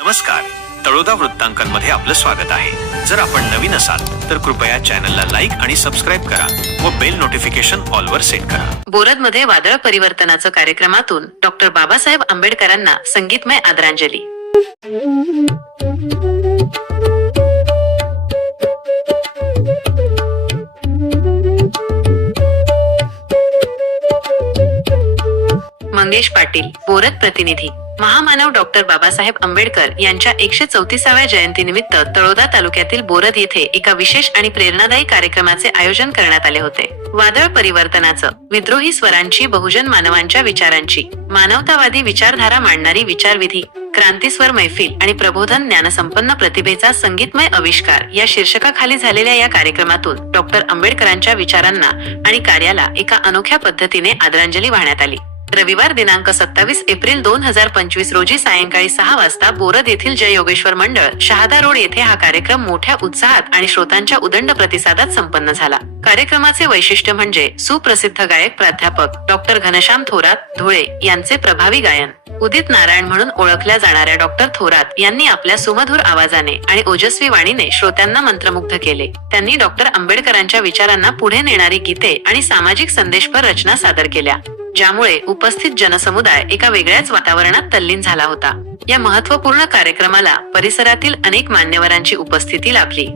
नमस्कार. तळोदा वृत्तांकनमध्ये आपलं स्वागत आहे. जर आपण नवीन असाल तर कृपया चॅनलला लाईक आणि सबस्क्राईब करा व बेल नोटिफिकेशन ऑलवर सेट करा. बोरदमध्ये वादळ परिवर्तनाचं कार्यक्रमातून डॉक्टर बाबासाहेब आंबेडकरांना संगीतमय आदरांजली. मंगेश पाटील बोरद प्रतिनिधी. महामानव डॉक्टर बाबासाहेब आंबेडकर यांच्या एकशे चौतीसाव्या जयंतीनिमित्त तळोदा तालुक्यातील बोरद येथे एका विशेष आणि प्रेरणादायी कार्यक्रमाचे आयोजन करण्यात आले होते. वादळ परिवर्तनाचं विद्रोही स्वरांची बहुजन मानवांच्या विचारांची मानवतावादी विचारधारा मांडणारी विचारविधी क्रांतीस्वर मैफिल आणि प्रबोधन ज्ञानसंपन्न प्रतिभेचा संगीतमय आविष्कार या शीर्षकाखाली झालेल्या या कार्यक्रमातून डॉक्टर आंबेडकरांच्या विचारांना आणि कार्याला एका अनोख्या पद्धतीने आदरांजली वाहण्यात आली. रविवार दिनांक सत्तावीस एप्रिल दोन हजार पंचवीस रोजी सायंकाळी सहा वाजता बोरद येथील जय योगेश्वर मंडळ शहादा रोड येथे हा कार्यक्रम मोठ्या उत्साहात आणि श्रोतांच्या उदंड प्रतिसादात संपन्न झाला. कार्यक्रमाचे वैशिष्ट्य म्हणजे सुप्रसिद्ध गायक प्राध्यापक डॉक्टर घनश्याम थोरात धुळे यांचे प्रभावी गायन. उदित नारायण म्हणून ओळखल्या जाणाऱ्या डॉक्टर थोरात यांनी आपल्या सुमधुर आवाजाने आणि ओजस्वी वाणीने श्रोत्यांना मंत्रमुग्ध केले. त्यांनी डॉक्टर आंबेडकरांच्या विचारांना पुढे नेणारी गीते आणि सामाजिक संदेशपर रचना सादर केल्या. ज्यामुळे उपस्थित जनसमुदाय एका वेगळ्याच वातावरणात तल्लीन झाला होता. या महत्त्वपूर्ण कार्यक्रमाला परिसरातील अनेक मान्यवरांची उपस्थिती लाभली.